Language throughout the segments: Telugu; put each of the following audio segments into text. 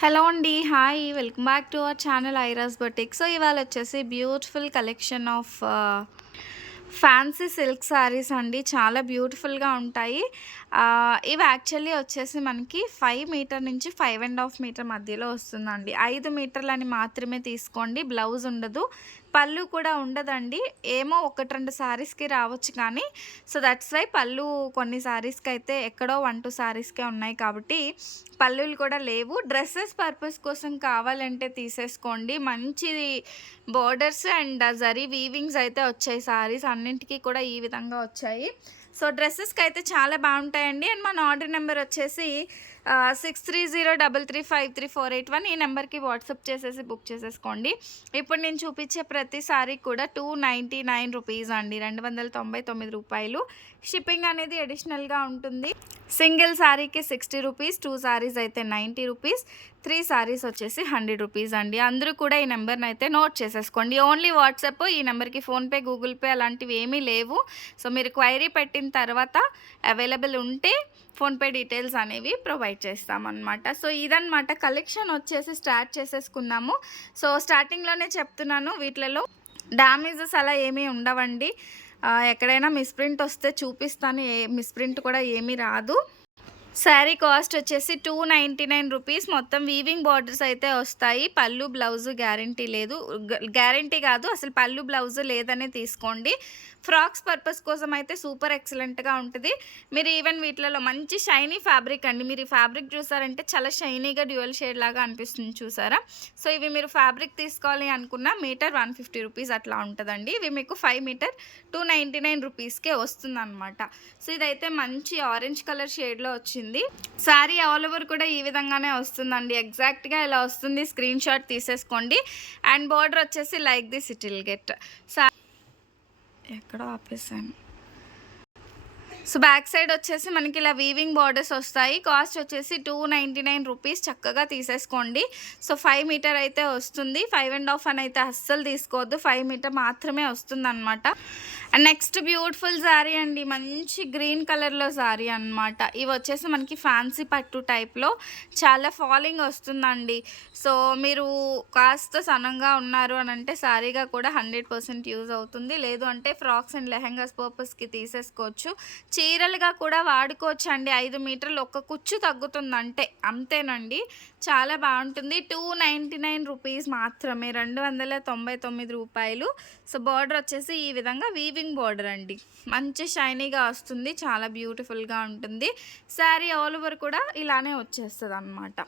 హలో అండి hi welcome back to our channel ఐరాస్ boutique. So ఇవాళ వచ్చేసి beautiful collection of fancy silk saris అండి. చాలా బ్యూటిఫుల్గా ఉంటాయి. ఇవి యాక్చువల్లీ వచ్చేసి మనకి ఫైవ్ మీటర్ నుంచి ఫైవ్ అండ్ హాఫ్ మీటర్ మధ్యలో వస్తుందండి. ఐదు మీటర్లని మాత్రమే తీసుకోండి. బ్లౌజ్ ఉండదు. పళ్ళు కూడా ఉండదండి. ఏమో ఒకటి రెండు శారీస్కి రావచ్చు కానీ సో దట్స్ వై పళ్ళు కొన్ని శారీస్కి అయితే ఎక్కడో వన్ టూ శారీస్కే ఉన్నాయి కాబట్టి పళ్ళులు కూడా లేవు. డ్రెస్సెస్ పర్పస్ కోసం కావాలంటే తీసేసుకోండి. మంచి బోర్డర్స్ అండ్ జరీ వీవింగ్స్ అయితే వచ్చాయి. శారీస్ అన్నింటికి కూడా ఈ విధంగా వచ్చాయి. సో డ్రెస్సెస్కి అయితే చాలా బాగుంటాయండి. అండ్ మన ఆర్డర్ నెంబర్ వచ్చేసి six three zero double three five three four eight one ఈ నెంబర్కి వాట్సాప్ చేసేసి బుక్ చేసేసుకోండి. ఇప్పుడు నేను చూపించే ప్రతి సారీ కూడా టూ నైంటీ నైన్ రూపీస్ అండి. రెండు వందల తొంభై తొమ్మిది రూపాయలు. షిప్పింగ్ అనేది అడిషనల్గా ఉంటుంది. సింగిల్ శారీకి సిక్స్టీ రూపీస్ టూ శారీస్ అయితే నైంటీ రూపీస్ త్రీ శారీస్ వచ్చేసి హండ్రెడ్ రూపీస్ అండి. అందరూ కూడా ఈ నెంబర్ని అయితే నోట్ చేసేసుకోండి. ఓన్లీ వాట్సాప్ ఈ నెంబర్కి ఫోన్పే గూగుల్ పే అలాంటివి ఏమీ లేవు. సో మీరు క్వైరీ పెట్టిన తర్వాత అవైలబుల్ ఉంటే ఫోన్పే డీటెయిల్స్ అనేవి ప్రొవైడ్ చేస్తామన్నమాట. సో ఇదన్నమాట. కలెక్షన్ వచ్చేసి స్టార్ట్ చేసేసుకున్నాము సో స్టార్టింగ్లోనే చెప్తున్నాను వీటిలలో డ్యామేజెస్ అలా ఏమీ ఉండవండి. ఎక్కడైనా మిస్ప్రింట్ వస్తే చూపిస్తాను. ఏ మిస్ప్రింట్ కూడా ఏమీ రాదు. శారీ కాస్ట్ వచ్చేసి టూ నైంటీ నైన్ రూపీస్. మొత్తం వీవింగ్ బార్డర్స్ అయితే వస్తాయి. పళ్ళు బ్లౌజు గ్యారంటీ లేదు. గ్యారంటీ కాదు. అసలు పళ్ళు బ్లౌజు లేదనే తీసుకోండి. ఫ్రాక్స్ పర్పస్ కోసం అయితే సూపర్ ఎక్సలెంట్గా ఉంటుంది. మీరు ఈవెన్ వీటిలలో మంచి షైనీ ఫ్యాబ్రిక్ అండి. మీరు ఈ ఫ్యాబ్రిక్ చూసారంటే చాలా షైనీగా డ్యూయల్ షేడ్ లాగా అనిపిస్తుంది చూసారా? సో ఇవి మీరు ఫ్యాబ్రిక్ తీసుకోవాలి అనుకున్న మీటర్ వన్ ఫిఫ్టీ రూపీస్ అట్లా ఉంటుందండి. ఇవి మీకు five meter two ninety nine రూపీస్కే వస్తుంది అనమాట సో ఇదైతే మంచి ఆరెంజ్ కలర్ షేడ్లో వచ్చింది. శారీ ఆల్ ఓవర్ కూడా ఈ విధంగానే వస్తుందండి. ఎగ్జాక్ట్గా ఇలా వస్తుంది. స్క్రీన్ షాట్ తీసేసుకోండి. అండ్ బార్డర్ వచ్చేసి like this it will get. సా ఎక్కడ ఆపేసాను. సో బ్యాక్ సైడ్ వచ్చేసి మనకి ఇలా వీవింగ్ బార్డర్స్ వస్తాయి. కాస్ట్ వచ్చేసి టూ నైంటీ నైన్ రూపీస్ చక్కగా తీసేసుకోండి. సో ఫైవ్ మీటర్ అయితే వస్తుంది. ఫైవ్ అండ్ హాఫ్ అని అయితే అస్సలు తీసుకోవద్దు. ఫైవ్ మీటర్ మాత్రమే వస్తుంది అనమాట అండ్ నెక్స్ట్ బ్యూటిఫుల్ శారీ అండి. మంచి గ్రీన్ కలర్లో శారీ అనమాట ఇవి వచ్చేసి మనకి ఫ్యాన్సీ పట్టు టైప్లో చాలా ఫాలింగ్ వస్తుందండి. సో మీరు కాస్త సనంగా ఉన్నారు అని అంటే శారీగా కూడా హండ్రెడ్ పర్సెంట్ యూజ్ అవుతుంది. లేదు అంటే ఫ్రాక్స్ అండ్ లెహెంగాస్ పర్పస్కి తీసేసుకోవచ్చు. చీరలుగా కూడా వాడుకోవచ్చు అండి ఐదు మీటర్లు ఒక్క కుచ్చు తగ్గుతుంది అంటే అంతేనండి. చాలా బాగుంటుంది. టూ నైంటీ నైన్ రూపీస్ మాత్రమే. రెండు వందల తొంభై తొమ్మిది రూపాయలు. సో బార్డర్ వచ్చేసి ఈ విధంగా వీవింగ్ బార్డర్ అండి. మంచి షైనీగా వస్తుంది చాలా బ్యూటిఫుల్గా ఉంటుంది. శారీ ఆల్ ఓవర్ కూడా ఇలానే వచ్చేస్తుంది అనమాట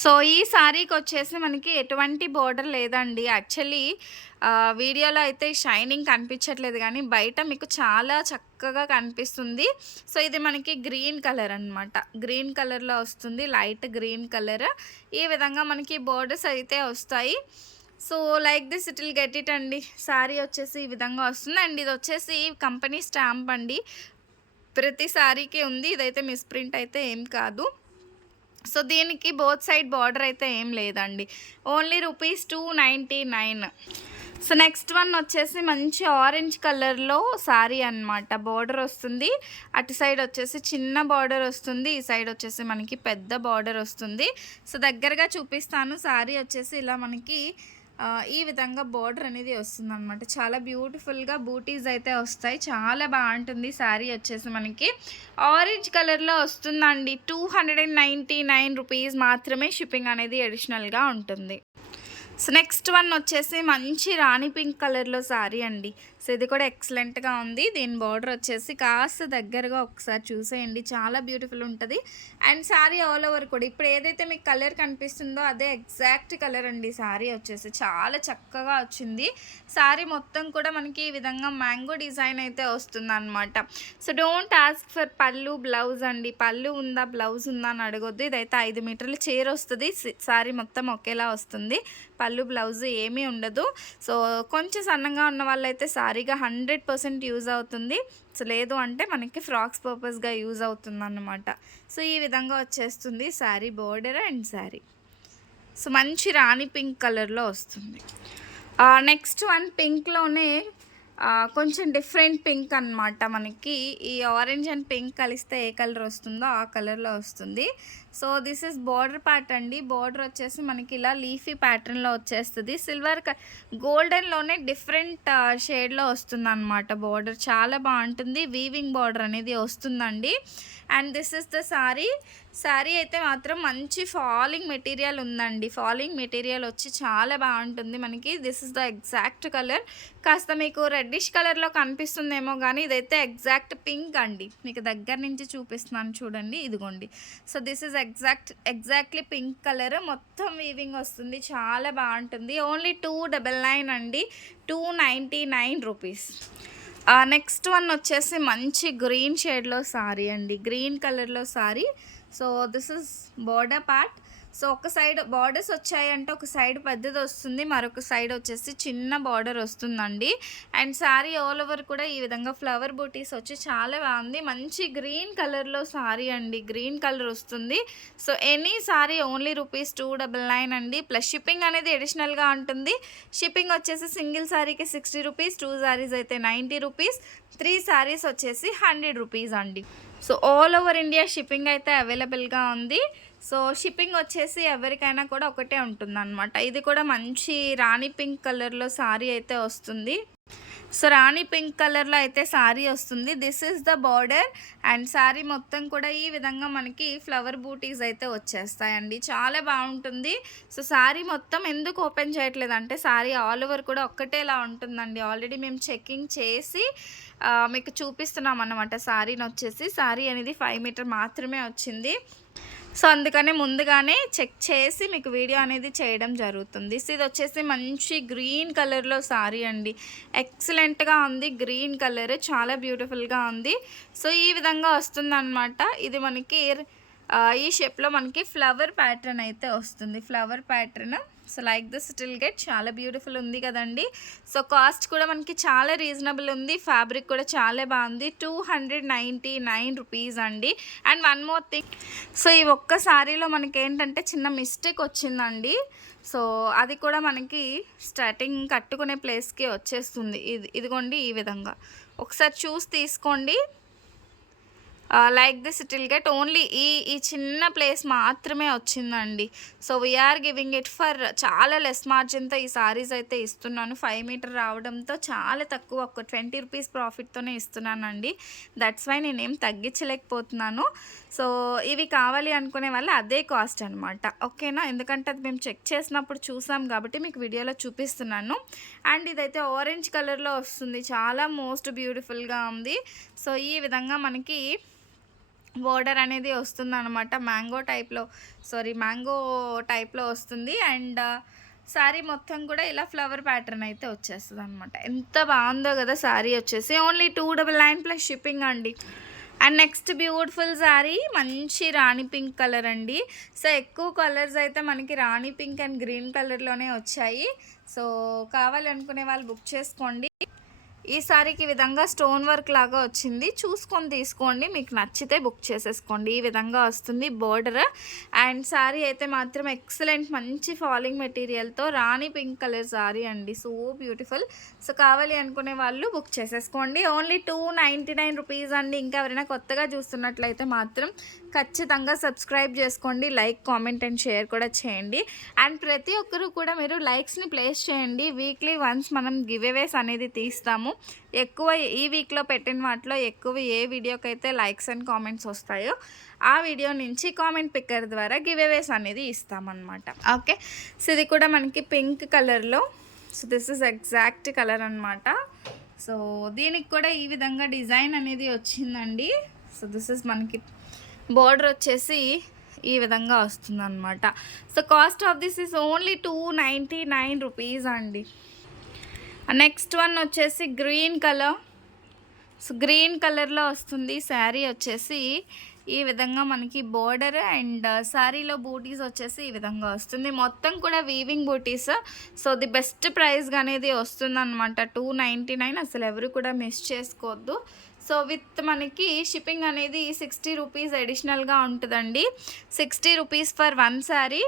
సో ఈ శారీకి వచ్చేసి మనకి ఎటువంటి బోర్డర్ లేదండి. యాక్చువల్లీ వీడియోలో అయితే షైనింగ్ కనిపించట్లేదు కానీ బయట మీకు చాలా చక్కగా కనిపిస్తుంది. సో ఇది మనకి గ్రీన్ కలర్ అనమాట గ్రీన్ కలర్లో వస్తుంది లైట్ గ్రీన్ కలర్. ఈ విధంగా మనకి బోర్డర్స్ అయితే వస్తాయి. So like this it will get it అండి. శారీ వచ్చేసి ఈ విధంగా వస్తుంది ఇది వచ్చేసి కంపెనీ స్టాంప్ అండి. ప్రతి శారీకి ఉంది. ఇదైతే మిస్ప్రింట్ అయితే ఏం కాదు. సో దీనికి బోత్ సైడ్ బార్డర్ అయితే ఏం లేదండి. Only rupees two ninety nine. So next one వచ్చేసి మంచి ఆరెంజ్ కలర్లో శారీ అన్నమాట. బార్డర్ వస్తుంది. అటు సైడ్ వచ్చేసి చిన్న బార్డర్ వస్తుంది. ఈ సైడ్ వచ్చేసి మనకి పెద్ద బార్డర్ వస్తుంది. సో దగ్గరగా చూపిస్తాను. శారీ వచ్చేసి ఇలా మనకి ఈ విధంగా బార్డర్ అనేది వస్తుంది అనమాట చాలా బ్యూటిఫుల్గా బూటీస్ అయితే వస్తాయి. చాలా బాగుంటుంది శారీ వచ్చేసి మనకి. ఆరెంజ్ కలర్లో వస్తుందండి. Two hundred and ninety nine rupees మాత్రమే షిప్పింగ్ అనేది అడిషనల్గా ఉంటుంది. సో నెక్స్ట్ వన్ వచ్చేసి మంచి రాణి పింక్ కలర్లో శారీ అండి. సో ఇది కూడా ఎక్సలెంట్గా ఉంది. దీని బార్డర్ వచ్చేసి కాస్త దగ్గరగా ఒకసారి చూసేయండి. చాలా బ్యూటిఫుల్ ఉంటుంది. అండ్ శారీ ఆల్ ఓవర్ కూడా ఇప్పుడు ఏదైతే మీకు కలర్ కనిపిస్తుందో అదే ఎగ్జాక్ట్ కలర్ అండి శారీ వచ్చేసి. చాలా చక్కగా వచ్చింది. శారీ మొత్తం కూడా మనకి ఈ విధంగా మ్యాంగో డిజైన్ అయితే వస్తుంది అనమాట so don't ask for pallu blouse అండి. పళ్ళు ఉందా బ్లౌజ్ ఉందా అని అడగొద్దు. ఇదైతే ఐదు మీటర్ల చీర వస్తుంది. శారీ మొత్తం ఒకేలా వస్తుంది. పళ్ళు బ్లౌజ్ ఏమీ ఉండదు. సో కొంచెం సన్నగా ఉన్న వాళ్ళైతే శారీగా హండ్రెడ్ పర్సెంట్ యూజ్ అవుతుంది. సో లేదు అంటే మనకి ఫ్రాక్స్ పర్పస్గా యూజ్ అవుతుంది అన్నమాట సో ఈ విధంగా వచ్చేస్తుంది sari border and sari. So మంచి రాణి పింక్ కలర్లో వస్తుంది. నెక్స్ట్ వన్ పింక్లోనే కొంచెం డిఫరెంట్ పింక్ అన్నమాట మనకి. ఈ ఆరెంజ్ అండ్ పింక్ కలిస్తే ఏ కలర్ వస్తుందో ఆ కలర్లో వస్తుంది. So this is border part అండి. బార్డర్ వచ్చేసి మనకి ఇలా లీఫీ ప్యాటర్న్లో వచ్చేస్తుంది. సిల్వర్ గోల్డెన్లోనే డిఫరెంట్ షేడ్లో వస్తుంది అనమాట బార్డర్. చాలా బాగుంటుంది. వీవింగ్ బార్డర్ అనేది వస్తుందండి. And this is the sari. Sari అయితే మాత్రం మంచి ఫాలింగ్ మెటీరియల్ ఉందండి. ఫాలింగ్ మెటీరియల్ వచ్చి చాలా బాగుంటుంది మనకి. This is the exact colour. కాస్త మీకు రెడ్డిష్ కలర్లో కనిపిస్తుందేమో కానీ ఇదైతే ఎగ్జాక్ట్ పింక్ అండి. మీకు దగ్గర నుంచి చూపిస్తున్నాను చూడండి. ఇదిగోండి. So this is exact exactly pink colour. మొత్తం వీవింగ్ వస్తుంది. చాలా బాగుంటుంది. ఓన్లీ టూ డబల్ నైన్ అండి. Two ninety nine rupees next one వచ్చేసి మంచి గ్రీన్ షేడ్లో సారీ అండి. గ్రీన్ కలర్లో sari so this is border part so ఒక సైడ్ బార్డర్స్ వచ్చాయంటే ఒక సైడ్ పెద్దది వస్తుంది మరొక సైడ్ వచ్చేసి చిన్న బార్డర్ వస్తుందండి. అండ్ సారీ ఆల్ ఓవర్ కూడా ఈ విధంగా ఫ్లవర్ బూటీస్ వచ్చి చాలా బాగుంది. మంచి గ్రీన్ కలర్లో సారీ అండి గ్రీన్ కలర్ వస్తుంది. So any sari only rupees two double nine అండి. ప్లస్ షిప్పింగ్ అనేది అడిషనల్గా ఉంటుంది. షిప్పింగ్ వచ్చేసి సింగిల్ సారీకి సిక్స్టీ రూపీస్ టూ సారీస్ అయితే నైంటీ రూపీస్ త్రీ సారీస్ వచ్చేసి హండ్రెడ్ రూపీస్ అండి. So all over India shipping అయితే అవైలబుల్గా ఉంది. సో షిప్పింగ్ వచ్చేసి ఎవరికైనా కూడా ఒకటే ఉంటుందన్నమాట. ఇది కూడా మంచి రాణి పింక్ కలర్లో సారీ అయితే వస్తుంది. సో రాణి పింక్ కలర్లో అయితే సారీ వస్తుంది. This is the border and sari మొత్తం కూడా ఈ విధంగా మనకి ఫ్లవర్ బూటీస్ అయితే వచ్చేస్తాయండి. చాలా బాగుంటుంది. సో సారీ మొత్తం ఎందుకు ఓపెన్ చేయట్లేదు అంటే సారీ ఆల్ ఓవర్ కూడా ఒక్కటేలా ఉంటుందండి. ఆల్రెడీ మేము చెక్కింగ్ చేసి మీకు చూపిస్తున్నాం అన్నమాట శారీని వచ్చేసి సారీ అనేది ఫైవ్ మీటర్ మాత్రమే వచ్చింది. సో అందుకనే ముందుగానే చెక్ చేసి మీకు వీడియో అనేది చేయడం జరుగుతుంది. సో ఇది వచ్చేసి మంచి గ్రీన్ కలర్లో సారీ అండి. ఎక్సలెంట్గా ఉంది గ్రీన్ కలర్ చాలా బ్యూటిఫుల్గా ఉంది. సో ఈ విధంగా వస్తుందన్నమాట. ఇది మనకి ఈ షేప్లో మనకి ఫ్లవర్ ప్యాటర్న్ అయితే వస్తుంది. Flower pattern so like this still get చాలా బ్యూటిఫుల్ ఉంది కదండి. సో కాస్ట్ కూడా మనకి చాలా రీజనబుల్ ఉంది. ఫ్యాబ్రిక్ కూడా చాలా బాగుంది. Two hundred ninety nine rupees అండి. And one more thing so ఈ ఒక్క శారీలో మనకి ఏంటంటే చిన్న మిస్టేక్ వచ్చిందండి. సో అది కూడా మనకి స్టార్టింగ్ కట్టుకునే ప్లేస్కి వచ్చేస్తుంది. ఇది ఇదిగోండి ఈ విధంగా. ఒకసారి చూసి తీసుకోండి. Like this it will get only ఈ ఈ చిన్న ప్లేస్ మాత్రమే వచ్చిందండి. So we are giving it for చాలా లెస్ మార్జిన్తో ఈ సారీస్ అయితే ఇస్తున్నాను. ఫైవ్ మీటర్ రావడంతో చాలా తక్కువ ఒక ట్వంటీ రూపీస్ ప్రాఫిట్తోనే ఇస్తున్నానండి. దట్స్ వై నేనేం తగ్గించలేకపోతున్నాను. సో ఇవి కావాలి అనుకునే వాళ్ళు అదే కాస్ట్ అనమాట ఓకేనా ఎందుకంటే అది మేము చెక్ చేసినప్పుడు చూసాం కాబట్టి మీకు వీడియోలో చూపిస్తున్నాను. అండ్ ఇదైతే ఆరెంజ్ కలర్లో వస్తుంది. చాలా మోస్ట్ బ్యూటిఫుల్గా ఉంది. సో ఈ విధంగా మనకి బోర్డర్ అనేది వస్తుంది అనమాట మ్యాంగో టైప్లో సారీ మ్యాంగో టైప్లో వస్తుంది. అండ్ శారీ మొత్తం కూడా ఇలా ఫ్లవర్ ప్యాటర్న్ అయితే వచ్చేస్తుంది అనమాట ఎంత బాగుందో కదా శారీ వచ్చేసి. Only two double nine plus shipping అండి. అండ్ నెక్స్ట్ బ్యూటిఫుల్ శారీ మంచి రాణి పింక్ కలర్ అండి. సో ఎక్కువ కలర్స్ అయితే మనకి రాణి పింక్ అండ్ గ్రీన్ కలర్లోనే వచ్చాయి. సో కావాలనుకునే వాళ్ళు బుక్ చేసుకోండి. ఈ సారీకి ఈ విధంగా స్టోన్ వర్క్ లాగా వచ్చింది. చూసుకొని తీసుకోండి. మీకు నచ్చితే బుక్ చేసేసుకోండి. ఈ విధంగా వస్తుంది బోర్డర్. అండ్ సారీ అయితే మాత్రం ఎక్సలెంట్ మంచి ఫాలింగ్ మెటీరియల్తో రాణి పింక్ కలర్ సారీ అండి. So beautiful. సో కావాలి అనుకునే వాళ్ళు బుక్ చేసేసుకోండి. Only two ninety nine rupees అండి. ఇంకా ఎవరైనా కొత్తగా చూస్తున్నట్లయితే మాత్రం ఖచ్చితంగా సబ్స్క్రైబ్ చేసుకోండి లైక్ కామెంట్ అండ్ షేర్ కూడా చేయండి. అండ్ ప్రతి ఒక్కరూ కూడా మీరు లైక్స్ని ప్లేస్ చేయండి. వీక్లీ వన్స్ మనం గివ్ అవేస్ అనేది తీస్తాము. ఎక్కువ ఈ వీక్లో పెట్టిన వాటిలో ఎక్కువ ఏ వీడియోకి అయితే లైక్స్ అండ్ కామెంట్స్ వస్తాయో ఆ వీడియో నుంచి కామెంట్ పిక్కర్ ద్వారా గివ్ అవేస్ అనేది ఇస్తామన్నమాట. ఓకే? సో ఇది కూడా మనకి పింక్ కలర్లో. So this is exact colour అనమాట సో దీనికి కూడా ఈ విధంగా డిజైన్ అనేది వచ్చిందండి. సో దిస్ ఇస్ మనకి బోర్డర్ వచ్చేసి ఈ విధంగా వస్తుంది అనమాట so cost of this is only two ninety nine rupees అండి uh, నెక్స్ట్ వన్ వచ్చేసి గ్రీన్ కలర్ సో గ్రీన్ కలర్లో వస్తుంది శారీ వచ్చేసి. ఈ విధంగా మనకి బోర్డర్ అండ్ uh, శారీలో బూటీస్ వచ్చేసి ఈ విధంగా వస్తుంది. మొత్తం కూడా weaving butis so the best ప్రైస్గా అనేది వస్తుంది అనమాట టూ నైంటీ నైన్ అసలు ఎవరు కూడా మిస్ చేసుకోవద్దు సో విత్ మనకి షిప్పింగ్ అనేది సిక్స్టీ రూపీస్ అడిషనల్గా ఉంటుందండి. Sixty rupees for one sari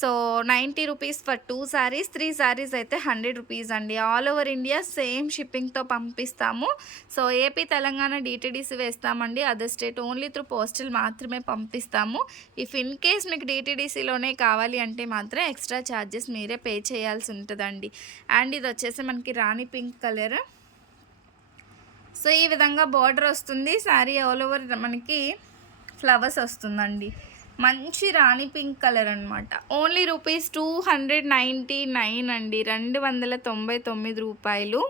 so ninety rupees for two saris three saris అయితే హండ్రెడ్ రూపీస్ అండి. ఆల్ ఓవర్ ఇండియా సేమ్ షిప్పింగ్తో పంపిస్తాము. సో ఏపీ తెలంగాణ డీటీడీసీ వేస్తామండి. Other state only through postal మాత్రమే పంపిస్తాము. ఇఫ్ ఇన్ కేస్ మీకు డీటీడీసీలోనే కావాలి అంటే మాత్రం ఎక్స్ట్రా ఛార్జెస్ మీరే పే చేయాల్సి ఉంటుందండి. అండ్ ఇది వచ్చేసి మనకి రాణి పింక్ కలర్. సో ఈ విధంగా బార్డర్ వస్తుంది. శారీ ఆల్ ఓవర్ మనకి ఫ్లవర్స్ వస్తుందండి. మంచి రాణి పింక్ కలర్ అనమాట only rupees two hundred ninety nine అండి. రెండు వందల తొంభై తొమ్మిది రూపాయలు.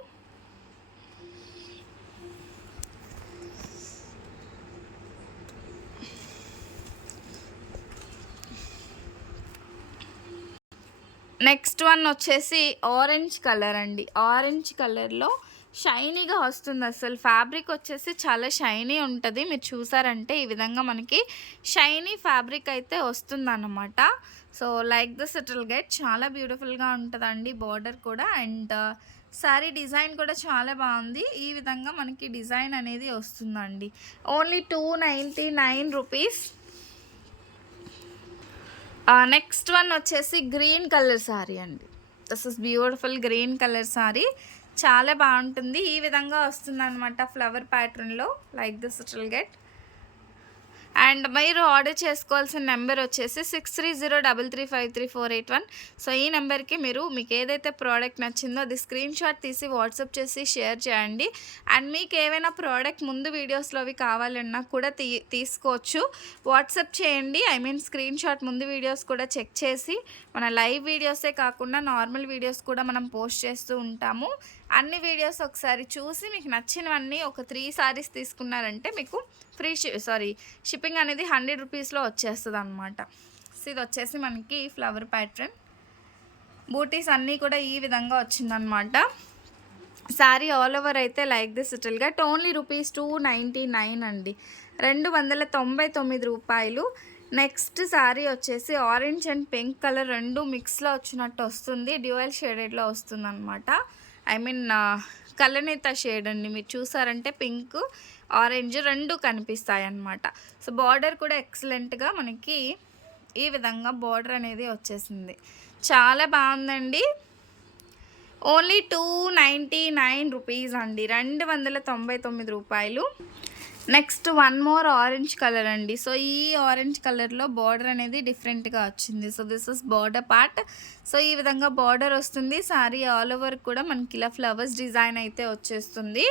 నెక్స్ట్ వన్ వచ్చేసి ఆరెంజ్ కలర్ అండి. ఆరెంజ్ కలర్లో షైనీగా వస్తుంది అసలు. ఫ్యాబ్రిక్ వచ్చేసి చాలా షైనీ ఉంటుంది. మీరు చూసారంటే ఈ విధంగా మనకి షైనీ ఫ్యాబ్రిక్ అయితే వస్తుందన్నమాట. So like this it will get చాలా బ్యూటిఫుల్గా ఉంటుందండి బార్డర్ కూడా. అండ్ శారీ డిజైన్ కూడా చాలా బాగుంది. ఈ విధంగా మనకి డిజైన్ అనేది వస్తుందండి. Only two ninety nine rupees. Next one వచ్చేసి గ్రీన్ కలర్ శారీ అండి. This is beautiful green colour sari చాలా బాగుంటుంది. ఈ విధంగా వస్తుంది అనమాట ఫ్లవర్ ప్యాటర్న్లో like this it will get and మీరు ఆర్డర్ చేసుకోవాల్సిన నెంబర్ వచ్చేసి six three zero double three five three four eight one so ఈ నెంబర్కి మీరు మీకు ఏదైతే ప్రోడక్ట్ నచ్చిందో అది స్క్రీన్ షాట్ తీసి వాట్సాప్ చేసి షేర్ చేయండి. అండ్ మీకు ఏవైనా ప్రోడక్ట్ ముందు వీడియోస్లో అవి కావాలన్నా కూడా తీ తీసుకోవచ్చు. వాట్సాప్ చేయండి. ఐ మీన్ స్క్రీన్ షాట్ ముందు వీడియోస్ కూడా చెక్ చేసి మన లైవ్ వీడియోసే కాకుండా నార్మల్ వీడియోస్ కూడా మనం పోస్ట్ చేస్తూ ఉంటాము. అన్ని వీడియోస్ ఒకసారి చూసి మీకు నచ్చినవన్నీ ఒక త్రీ సారీస్ తీసుకున్నారంటే మీకు ఫ్రీ సారీ షిప్పింగ్ అనేది హండ్రెడ్ రూపీస్లో వచ్చేస్తుంది అనమాట సో ఇది వచ్చేసి మనకి ఫ్లవర్ ప్యాటర్న్. బూటీస్ అన్నీ కూడా ఈ విధంగా వచ్చిందనమాట శారీ ఆల్ ఓవర్ అయితే like this ఇటల్గా only rupees two ninety nine అండి. రెండు వందల తొంభై తొమ్మిది రూపాయలు. నెక్స్ట్ శారీ వచ్చేసి ఆరెంజ్ అండ్ పింక్ కలర్ రెండు మిక్స్లో వచ్చినట్టు వస్తుంది. డ్యూయల్ షేడెడ్లో వస్తుంది అనమాట ఐ మీన్ కలనేత షేడ్ అండి. మీరు చూసారంటే పింక్ ఆరెంజ్ రెండు కనిపిస్తాయి అన్నమాట సో బార్డర్ కూడా ఎక్సలెంట్గా మనకి ఈ విధంగా బార్డర్ అనేది వచ్చేసింది. చాలా బాగుందండి. Only two ninety nine rupees అండి. రెండు వందల తొంభై తొమ్మిది రూపాయలు. Next one more orange colour అండి. సో ఈ ఆరెంజ్ కలర్లో బార్డర్ అనేది డిఫరెంట్గా వచ్చింది. So this is border part so ఈ విధంగా బార్డర్ వస్తుంది. సారీ ఆల్ ఓవర్ కూడా మనకి ఇలా ఫ్లవర్స్ డిజైన్ అయితే వచ్చేస్తుంది.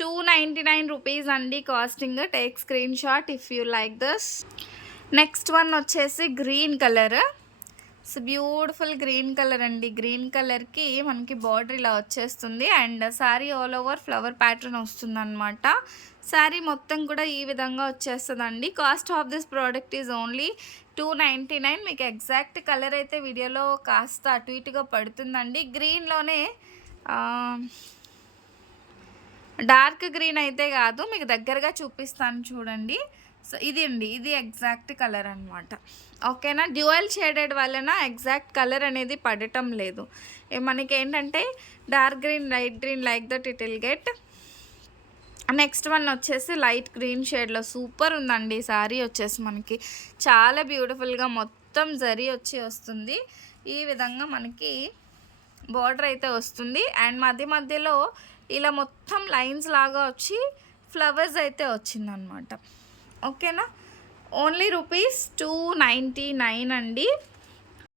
టూ నైంటీ నైన్ రూపీస్ అండి costing take screenshot if you like this next one వచ్చేసి green colour so beautiful green colour అండి. గ్రీన్ కలర్కి మనకి బార్డర్ ఇలా వచ్చేస్తుంది. And sari all over flower pattern వస్తుంది అనమాట శారీ మొత్తం కూడా ఈ విధంగా వచ్చేస్తుందండి. Cost of this product is only two ninety nine మీకు ఎగ్జాక్ట్ కలర్ అయితే వీడియోలో కాస్త అటు ఇటుగా పడుతుందండి. గ్రీన్లోనే డార్క్ గ్రీన్ అయితే కాదు మీకు దగ్గరగా చూపిస్తాను చూడండి. సో ఇది అండి ఇది ఎగ్జాక్ట్ కలర్ అనమాట ఓకేనా డ్యూయల్ షేడెడ్ వలన ఎగ్జాక్ట్ కలర్ అనేది పడటం లేదు. మనకి ఏంటంటే dark green light green like that it will get next one వచ్చేసి లైట్ గ్రీన్ షేడ్లో సూపర్ ఉందండి. సారీ వచ్చేసి మనకి చాలా బ్యూటిఫుల్గా మొత్తం జరీ వచ్చి వస్తుంది. ఈ విధంగా మనకి బార్డర్ అయితే వస్తుంది. అండ్ మధ్య మధ్యలో ఇలా మొత్తం లైన్స్ లాగా వచ్చి ఫ్లవర్స్ అయితే వచ్చిందనమాట. ఓకేనా? Only rupees two ninety nine అండి.